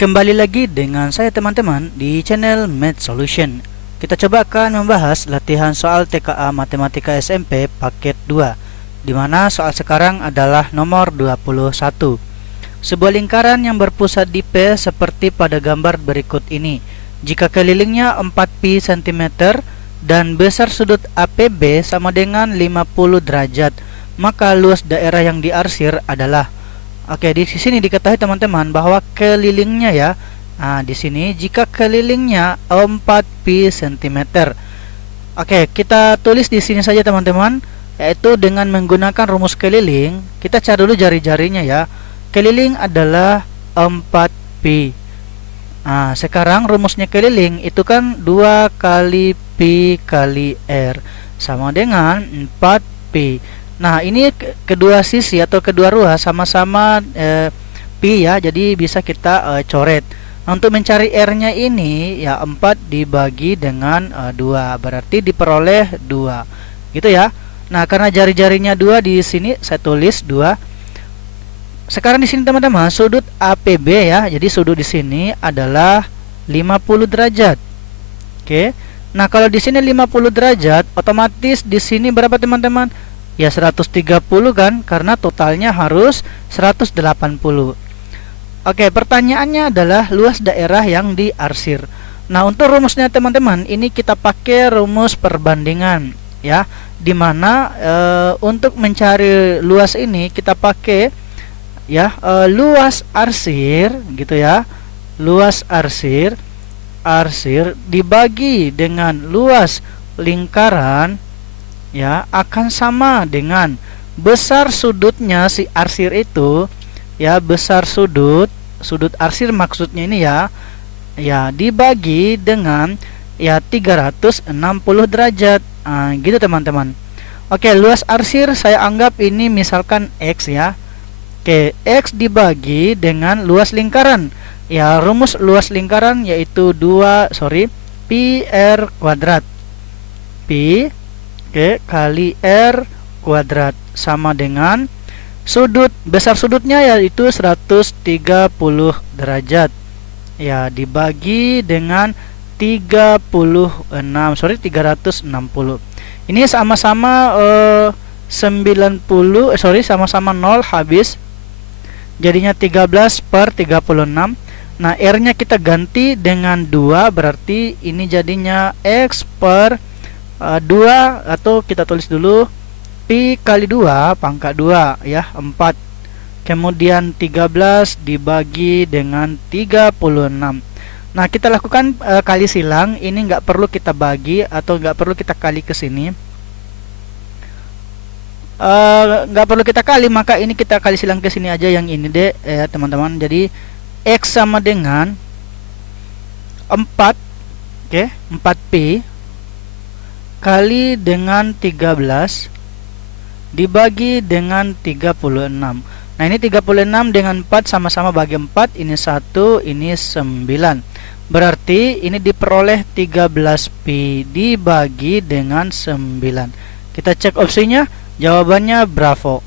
Kembali lagi dengan saya teman-teman di channel Math Solution. Kita coba akan membahas latihan soal TKA Matematika SMP paket 2, di mana soal sekarang adalah nomor 21. Sebuah lingkaran yang berpusat di P seperti pada gambar berikut ini. Jika kelilingnya 4pi cm dan besar sudut APB sama dengan 50 derajat, maka luas daerah yang diarsir adalah. Oke, di sini diketahui teman-teman bahwa kelilingnya ya. Nah, di sini jika kelilingnya 4pi cm. Oke, kita tulis di sini saja teman-teman, yaitu dengan menggunakan rumus keliling. Kita cari dulu jari-jarinya ya. Keliling adalah 4pi. Nah, sekarang rumusnya keliling itu kan 2 kali pi kali r sama dengan 4pi. Nah, ini kedua sisi atau kedua ruas sama-sama pi ya, jadi bisa kita coret. Nah, untuk mencari r-nya ini ya 4 dibagi dengan 2, berarti diperoleh 2. Gitu ya. Nah, karena jari-jarinya 2 di sini saya tulis 2. Sekarang di sini teman-teman, sudut APB ya. Jadi sudut di sini adalah 50 derajat. Oke. Nah, kalau di sini 50 derajat, otomatis di sini berapa teman-teman? Ya 130 kan, karena totalnya harus 180. Oke, pertanyaannya adalah luas daerah yang diarsir. Nah, untuk rumusnya teman-teman, ini kita pakai rumus perbandingan ya, dimana untuk mencari luas ini kita pakai ya luas arsir gitu ya. Luas arsir dibagi dengan luas lingkaran ya akan sama dengan besar sudutnya si arsir itu ya, besar sudut arsir maksudnya ini ya dibagi dengan ya 360 derajat. Nah, gitu teman-teman. Oke, luas arsir saya anggap ini misalkan X ya. Oke, X dibagi dengan luas lingkaran. Ya, rumus luas lingkaran yaitu pi r kuadrat. Pi kali r kuadrat sama dengan sudut, besar sudutnya yaitu 130 derajat. Ya, dibagi dengan 360. Ini sama-sama sama-sama 0 habis. Jadinya 13/36. Nah, R-nya kita ganti dengan 2, berarti ini jadinya X per 2, atau kita tulis dulu pi kali 2 pangkat 2 ya, 4. Kemudian 13 dibagi dengan 36. Nah, kita lakukan kali silang. Ini nggak perlu kita bagi atau nggak perlu kita kali ke sini. Nggak perlu kita kali, maka ini kita kali silang ke sini aja yang ini deh ya teman-teman. Jadi X sama dengan 4, 4pi kali dengan 13 dibagi dengan 36. Nah, ini 36 dengan 4 sama-sama bagi 4, ini 1, ini 9. Berarti ini diperoleh 13pi dibagi dengan 9. Kita cek opsinya, jawabannya bravo.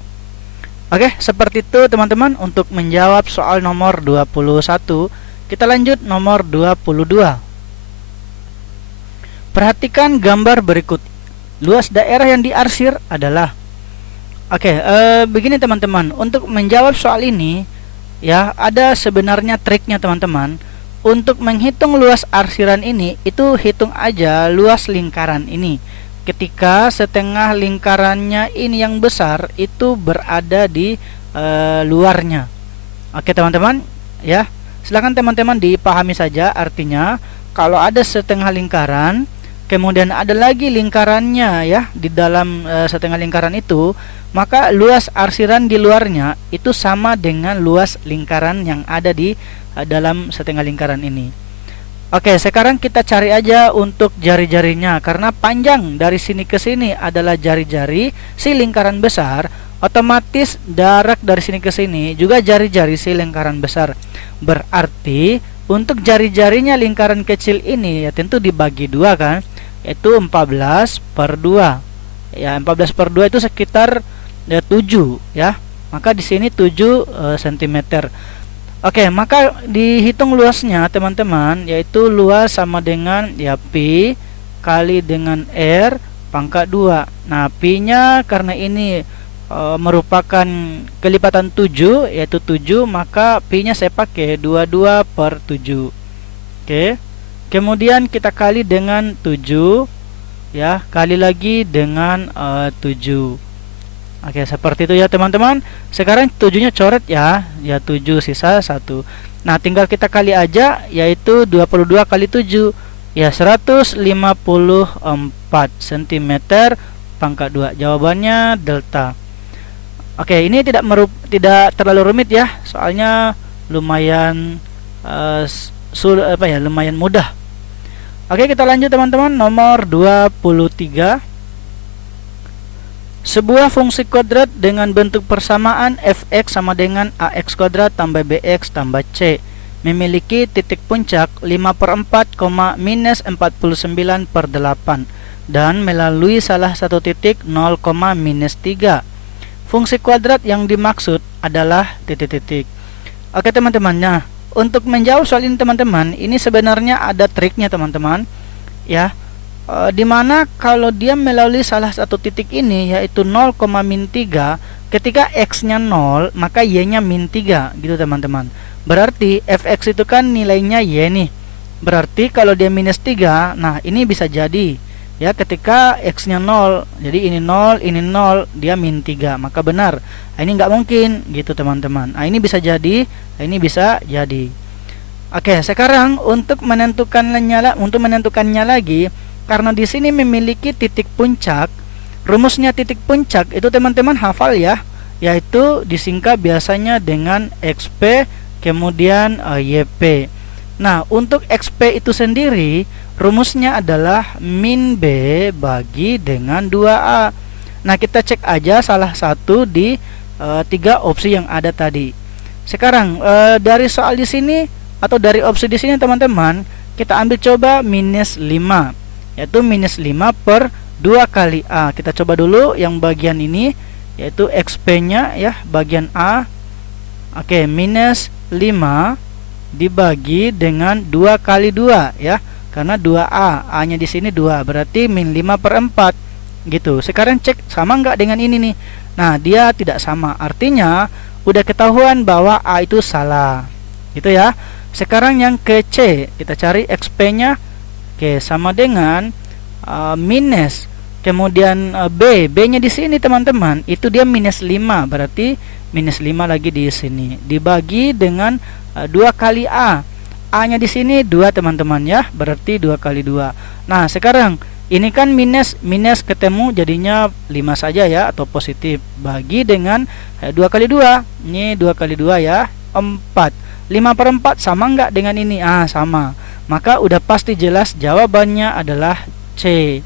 Oke, seperti itu teman-teman untuk menjawab soal nomor 21. Kita lanjut nomor 22. Perhatikan gambar berikut. Luas daerah yang diarsir adalah. Oke, begini teman-teman. Untuk menjawab soal ini ya, ada sebenarnya triknya teman-teman. Untuk menghitung luas arsiran ini, itu hitung aja luas lingkaran ini. Ketika setengah lingkarannya ini yang besar itu berada di luarnya. Oke teman-teman ya, silakan teman-teman dipahami saja. Artinya kalau ada setengah lingkaran, kemudian ada lagi lingkarannya ya di dalam setengah lingkaran itu, maka luas arsiran di luarnya itu sama dengan luas lingkaran yang ada di dalam setengah lingkaran ini. Oke, sekarang kita cari aja untuk jari-jarinya. Karena panjang dari sini ke sini adalah jari-jari si lingkaran besar, otomatis jarak dari sini ke sini juga jari-jari si lingkaran besar. Berarti untuk jari-jarinya lingkaran kecil ini ya tentu dibagi 2 kan, yaitu 14/2. Ya, 14/2 itu sekitar 7 ya. Maka di sini 7 cm. Oke, maka dihitung luasnya teman-teman, yaitu luas sama dengan ya pi kali dengan R pangkat 2. Nah, pi-nya karena ini merupakan kelipatan 7, yaitu 7, maka pi-nya saya pakai 22/7. Oke. Kemudian kita kali dengan 7 ya, kali lagi dengan 7. Oke, seperti itu ya teman-teman. Sekarang 7-nya coret ya. Ya 7 sisa 1. Nah, tinggal kita kali aja, yaitu 22 kali 7. Ya 154 cm pangkat 2. Jawabannya delta. Oke, ini tidak terlalu rumit ya. Soalnya lumayan lumayan mudah. Oke, kita lanjut teman-teman. Nomor 23. Sebuah fungsi kuadrat dengan bentuk persamaan f(x) sama dengan ax kuadrat tambah bx tambah c memiliki titik puncak 5/4, minus 49/8 dan melalui salah satu titik 0, minus 3. Fungsi kuadrat yang dimaksud adalah titik-titik. Oke teman-teman, nah untuk menjawab soal ini teman-teman, ini sebenarnya ada triknya teman-teman ya. Dimana kalau dia melalui salah satu titik ini, yaitu 0, min 3, ketika x nya 0 maka y nya min 3 gitu teman-teman. Berarti fx itu kan nilainya y nih. Berarti kalau dia minus 3, nah ini bisa jadi ya, ketika x nya 0, jadi ini 0, dia min 3, maka benar. Nah, ini nggak mungkin gitu teman-teman. Nah, ini bisa jadi, ini bisa jadi. Oke, sekarang untuk menentukannya lagi, karena di sini memiliki titik puncak, rumusnya titik puncak itu teman-teman hafal ya, yaitu disingkat biasanya dengan XP kemudian YP. Nah, untuk XP itu sendiri rumusnya adalah min B bagi dengan 2A. Nah, kita cek aja salah satu di 3 opsi yang ada tadi. Sekarang dari soal di sini atau dari opsi di sini teman-teman, kita ambil coba minus 5, yaitu minus 5/2 kali A. Kita coba dulu yang bagian ini, yaitu XP nya ya, bagian A. Oke, minus 5 dibagi dengan 2 kali 2 ya, karena 2A, A nya di sini 2, berarti min 5/4 gitu. Sekarang cek sama nggak dengan ini nih. Nah, dia tidak sama, artinya udah ketahuan bahwa A itu salah gitu ya. Sekarang yang ke C, kita cari XP nya. Oke, sama dengan minus, kemudian B nya di sini teman-teman, itu dia minus 5, berarti minus 5 lagi di sini dibagi dengan 2 kali A. A nya di sini 2 teman-teman ya, berarti 2 kali 2. Nah, sekarang ini kan minus ketemu jadinya 5 saja ya, atau positif, bagi dengan 2 kali 2. Ini 2 kali 2 ya, 4. 5/4 sama nggak dengan ini? Sama. Maka udah pasti jelas jawabannya adalah C.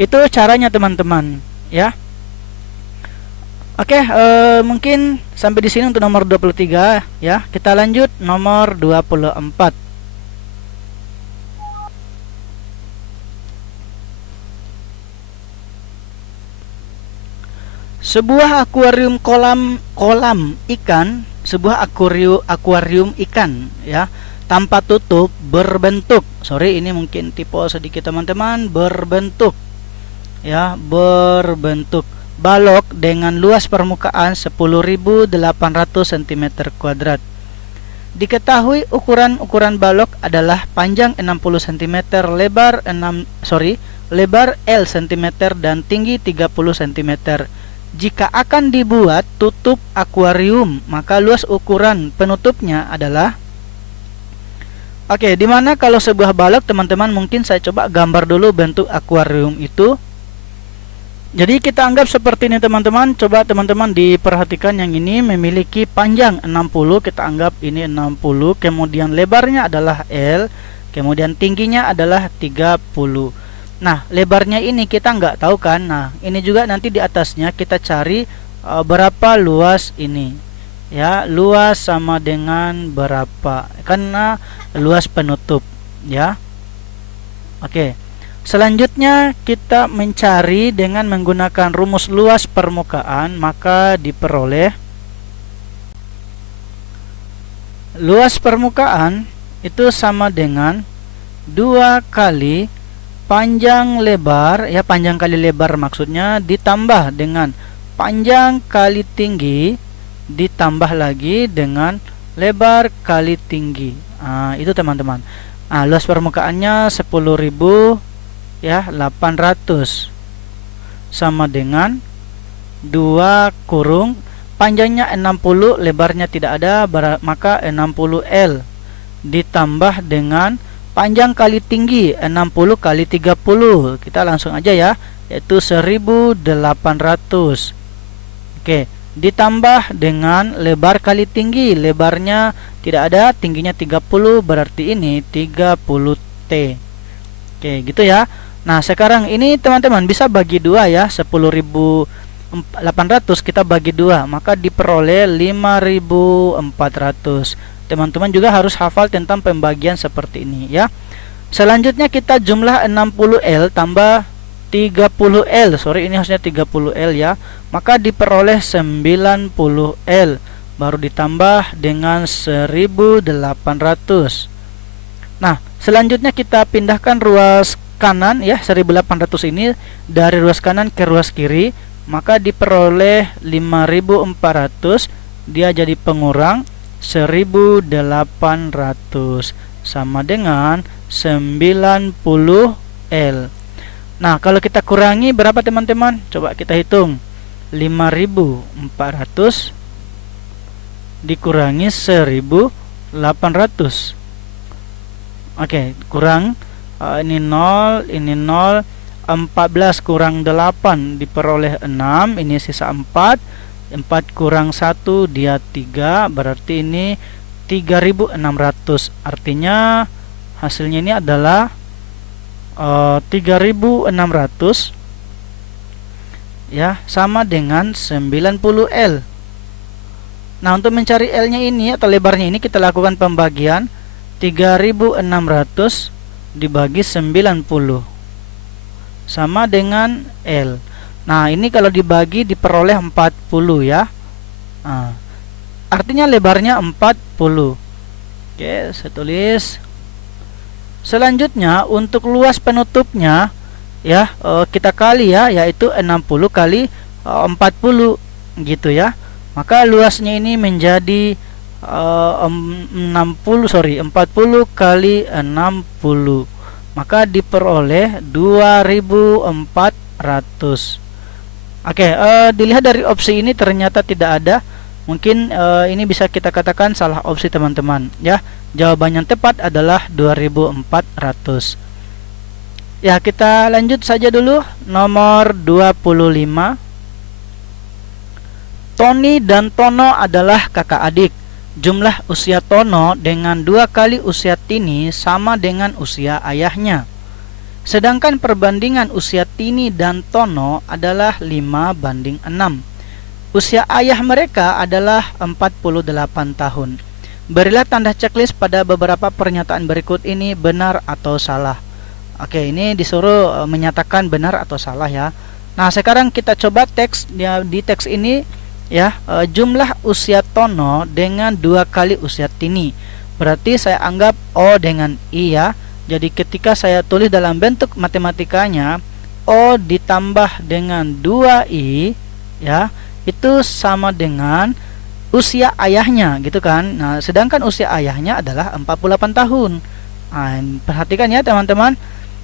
Itu caranya teman-teman ya. Oke, mungkin sampai di sini untuk nomor 23 ya. Kita lanjut nomor 24. Sebuah akuarium kolam ikan, sebuah akuarium ikan ya, tanpa tutup berbentuk, ini mungkin tipe sedikit teman-teman, berbentuk ya, berbentuk balok dengan luas permukaan 10.800 cm kuadrat. Diketahui ukuran balok adalah panjang 60 cm, lebar L cm dan tinggi 30 cm. Jika akan dibuat tutup akuarium, maka luas ukuran penutupnya adalah. Oke, dimana kalau sebuah balok teman-teman, mungkin saya coba gambar dulu bentuk akuarium itu. Jadi kita anggap seperti ini teman-teman. Coba teman-teman diperhatikan, yang ini memiliki panjang 60, kita anggap ini 60, kemudian lebarnya adalah L, kemudian tingginya adalah 30. Nah, lebarnya ini kita nggak tahu kan. Nah, ini juga nanti di atasnya kita cari berapa luas ini ya, luas sama dengan berapa, karena luas penutup ya. Oke, selanjutnya kita mencari dengan menggunakan rumus luas permukaan, maka diperoleh luas permukaan itu sama dengan 2 kali panjang lebar, ya panjang kali lebar maksudnya, ditambah dengan panjang kali tinggi, ditambah lagi dengan lebar kali tinggi. Itu teman-teman. Luas permukaannya 10.000 ya 800 sama dengan 2 kurung panjangnya 60, lebarnya tidak ada, maka 60L ditambah dengan panjang kali tinggi 60 kali 30. Kita langsung aja ya, yaitu 1800. Oke, ditambah dengan lebar kali tinggi, lebarnya tidak ada, tingginya 30, berarti ini 30T. Oke, gitu ya. Nah, sekarang ini teman-teman bisa bagi 2 ya, 10.800 kita bagi 2, maka diperoleh 5.400. Teman-teman juga harus hafal tentang pembagian seperti ini ya. Selanjutnya kita jumlah 60L tambah 30L. Sorry, ini harusnya 30L ya. Maka diperoleh 90L. Baru ditambah dengan 1.800. Nah, selanjutnya kita pindahkan ruas kanan ya, 1.800 ini dari ruas kanan ke ruas kiri, maka diperoleh 5.400, dia jadi pengurang 1.800 sama dengan 90L. Nah, kalau kita kurangi berapa teman-teman? Coba kita hitung. 5.400 dikurangi 1.800. Oke, kurang ini 0, ini 0. 14 kurang 8 diperoleh 6, ini sisa 4. 4 kurang 1 dia 3, berarti ini 3.600. Artinya hasilnya ini adalah 3.600 ya, sama dengan 90L. Nah, untuk mencari L-nya ini atau lebarnya ini kita lakukan pembagian 3.600 dibagi 90 sama dengan L. Nah, ini kalau dibagi diperoleh 40 ya. Artinya lebarnya 40. Oke, saya tulis. Selanjutnya untuk luas penutupnya ya, kita kali ya, yaitu 60 kali 40 gitu ya. Maka luasnya ini menjadi 40 kali 60, maka diperoleh 2.400. Oke, dilihat dari opsi ini ternyata tidak ada. Mungkin ini bisa kita katakan salah opsi teman-teman ya. Jawaban yang tepat adalah 2.400. Ya, kita lanjut saja dulu. Nomor 25. Tony dan Tono adalah kakak adik. Jumlah usia Tono dengan 2 kali usia Tini sama dengan usia ayahnya. Sedangkan perbandingan usia Tini dan Tono adalah 5:6. Usia ayah mereka adalah 48 tahun. Berilah tanda checklist pada beberapa pernyataan berikut ini benar atau salah. Oke, ini disuruh menyatakan benar atau salah ya. Nah, sekarang kita coba teks ya, di teks ini ya, jumlah usia Tono dengan 2 kali usia Tini. Berarti saya anggap O dengan I ya. Jadi ketika saya tulis dalam bentuk matematikanya, O ditambah dengan 2I ya, itu sama dengan usia ayahnya gitu kan. Nah, sedangkan usia ayahnya adalah 48 tahun. Nah, perhatikan ya teman-teman.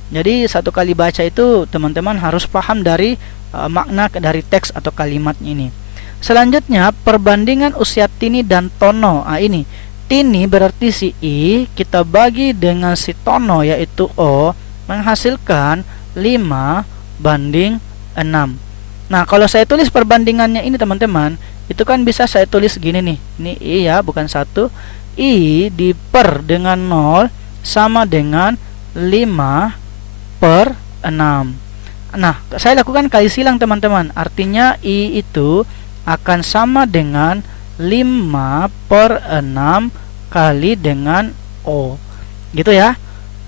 Jadi satu kali baca itu teman-teman harus paham dari makna dari teks atau kalimat ini. Selanjutnya perbandingan usia Tini dan Tono. Ini Tini berarti si I, kita bagi dengan si Tono yaitu O, menghasilkan 5:6. Nah, kalau saya tulis perbandingannya ini teman-teman, itu kan bisa saya tulis gini nih. Ini I ya, bukan 1. I diper dengan 0 sama dengan 5/6. Nah, saya lakukan kali silang teman-teman. Artinya I itu akan sama dengan 5/6 kali dengan O. Gitu ya.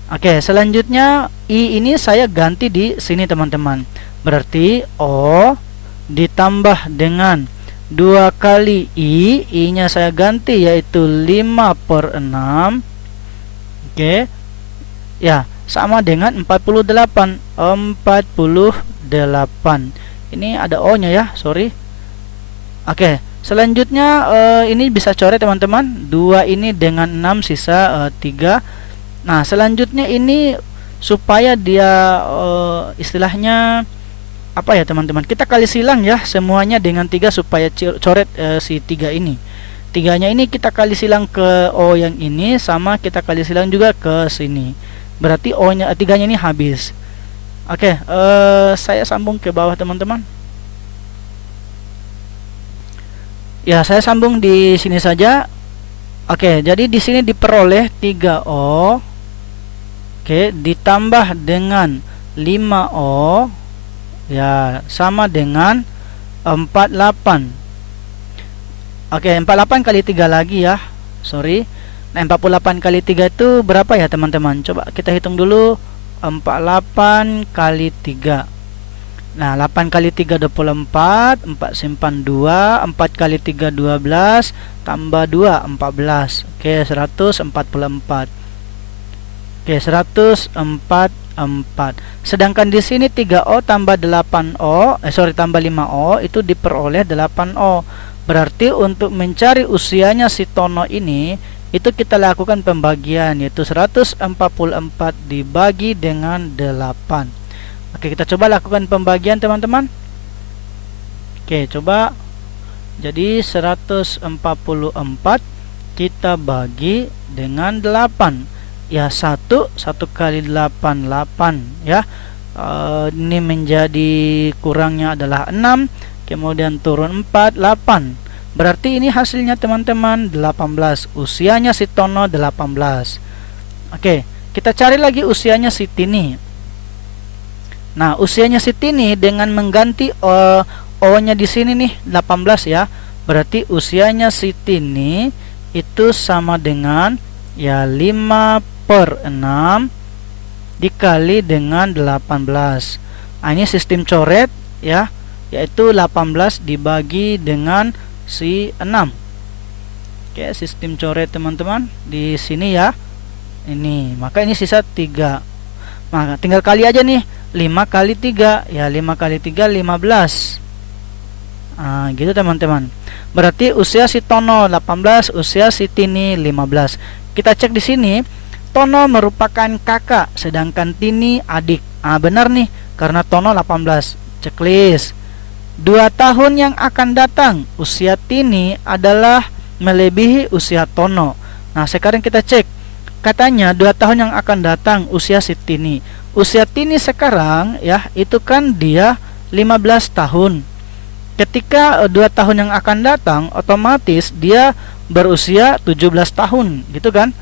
Oke, selanjutnya I ini saya ganti di sini teman-teman. Berarti O ditambah dengan 2 kali I nya saya ganti yaitu 5/6. Oke. Ya, sama dengan 48. Ini ada O nya ya, sorry. Oke, selanjutnya ini bisa coret teman-teman. 2 ini dengan 6 sisa 3. Nah, selanjutnya ini supaya dia istilahnya apa ya teman-teman, kita kali silang ya semuanya dengan 3 supaya coret si 3 ini. 3-nya ini kita kali silang ke O yang ini, sama kita kali silang juga ke sini. Berarti O-nya 3-nya ini habis. Oke, saya sambung ke bawah teman-teman. Ya, saya sambung di sini saja. Oke, jadi di sini diperoleh 3O. Oke, ditambah dengan 5O. Ya, sama dengan 48. Oke, 48 kali 3 lagi ya. Sorry. Nah, 48 kali 3 itu berapa ya teman-teman? Coba kita hitung dulu. 48 kali 3. Nah, 8 kali 3 24, 4 simpan 2, 4 kali 3 12, tambah 2 14. Oke, 144. Oke, 144. Sedangkan di sini 3O tambah 8O, tambah 5O itu diperoleh 8O. Berarti untuk mencari usianya si Tono ini, itu kita lakukan pembagian, yaitu 144 dibagi dengan 8. Oke, kita coba lakukan pembagian teman-teman. Oke, coba. Jadi 144 kita bagi dengan 8. Ya, 1 kali 8 8 ya. Ini menjadi kurangnya adalah 6, kemudian turun 4 8. Berarti ini hasilnya teman-teman 18. Usianya si Tono 18. Oke, kita cari lagi usianya si Tini. Nah, usianya si Tini dengan mengganti O-nya di sini nih 18 ya. Berarti usianya si Tini itu sama dengan ya 5/6 dikali dengan 18. Nah, ini sistem coret ya, yaitu 18 dibagi dengan si 6. Oke, sistem coret teman-teman di sini ya. Ini, maka ini sisa 3. Maka tinggal kali aja nih. 5 kali 3 ya, 5 kali 3 15. Nah, gitu teman-teman. Berarti usia si Tono 18, usia si Tini 15. Kita cek di sini, Tono merupakan kakak, sedangkan Tini adik. Benar nih, karena Tono 18. Checklist. 2 tahun yang akan datang, usia Tini adalah melebihi usia Tono. Nah, sekarang kita cek. Katanya 2 tahun yang akan datang usia si Tini. Usia Tini sekarang ya, itu kan dia 15 tahun. Ketika 2 tahun yang akan datang, otomatis dia berusia 17 tahun, gitu kan?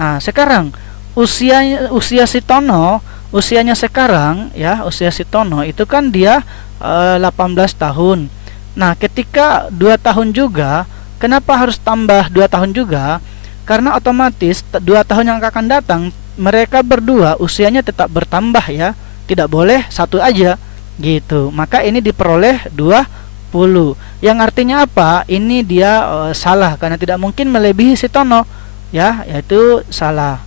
Nah, sekarang usia si Tono, usianya sekarang ya, usia si Tono itu kan dia 18 tahun. Nah, ketika 2 tahun juga, kenapa harus tambah 2 tahun juga? Karena otomatis 2 tahun yang akan datang, mereka berdua usianya tetap bertambah ya. Tidak boleh satu aja gitu. Maka ini diperoleh 20. Yang artinya apa? Ini dia salah, karena tidak mungkin melebihi si Tono ya, yaitu salah.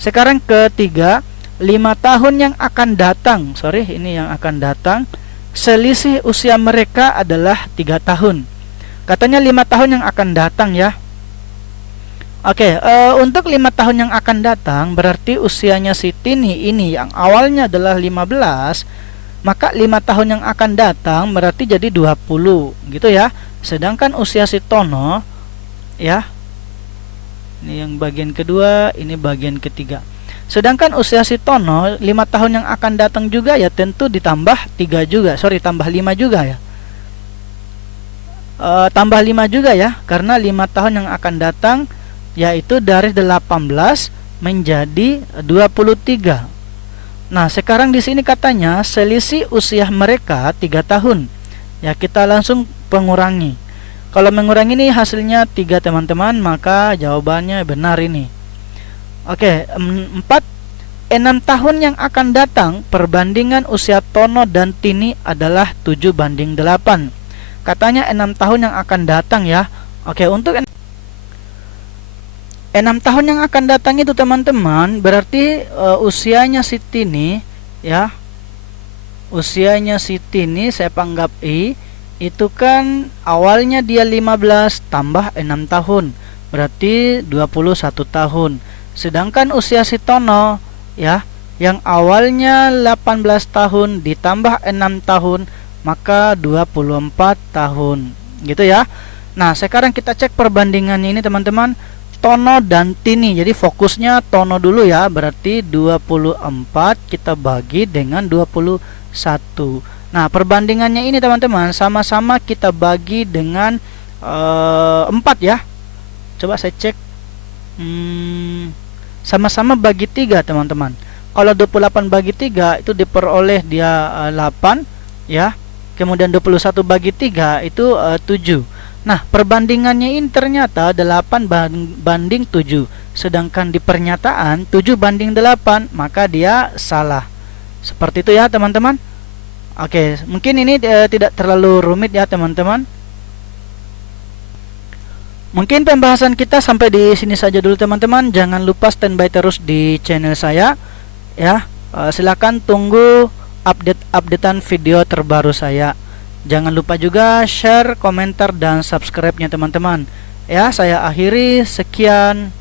Sekarang ketiga, 5 tahun yang akan datang. Ini yang akan datang. Selisih usia mereka adalah 3 tahun. Katanya 5 tahun yang akan datang ya. Oke, untuk 5 tahun yang akan datang, berarti usianya si Tini ini yang awalnya adalah 15, maka 5 tahun yang akan datang berarti jadi 20 gitu ya. Sedangkan usia si Tono ya, ini yang bagian kedua, ini bagian ketiga. Sedangkan usia si Tono 5 tahun yang akan datang juga ya, tentu ditambah 3 juga. Tambah 5 juga ya. Tambah 5 juga ya, karena 5 tahun yang akan datang yaitu dari 18 menjadi 23. Nah, sekarang di sini katanya selisih usia mereka 3 tahun. Ya, kita langsung pengurangi. Kalau mengurangi ini hasilnya 3 teman-teman, maka jawabannya benar ini. Oke, 6 tahun yang akan datang, perbandingan usia Tono dan Tini adalah 7:8. katanya 6 tahun yang akan datang ya. Oke, untuk 6 tahun yang akan datang itu teman-teman, berarti usianya Siti nih ya. Usianya Siti nih saya panggap I, itu kan awalnya dia 15 tambah 6 tahun, berarti 21 tahun. Sedangkan usia si Tono ya, yang awalnya 18 tahun ditambah 6 tahun, maka 24 tahun. Gitu ya. Nah, sekarang kita cek perbandingannya ini teman-teman. Tono dan Tini. Jadi fokusnya Tono dulu ya. Berarti 24 kita bagi dengan 21. Nah, perbandingannya ini teman-teman, sama-sama kita bagi dengan 4 ya. Coba saya cek. Sama-sama bagi 3 teman-teman. Kalau 28 bagi 3 itu diperoleh dia 8 ya. Kemudian 21 bagi 3 itu 7. Nah, perbandingannya ini ternyata 8 banding 7. Sedangkan di pernyataan 7 banding 8, maka dia salah. Seperti itu ya teman-teman. Oke, mungkin ini tidak terlalu rumit ya teman-teman. Mungkin pembahasan kita sampai di sini saja dulu teman-teman. Jangan lupa standby terus di channel saya ya. Silakan tunggu updatean video terbaru saya. Jangan lupa juga share, komentar, dan subscribe-nya teman-teman. Ya, saya akhiri. Sekian.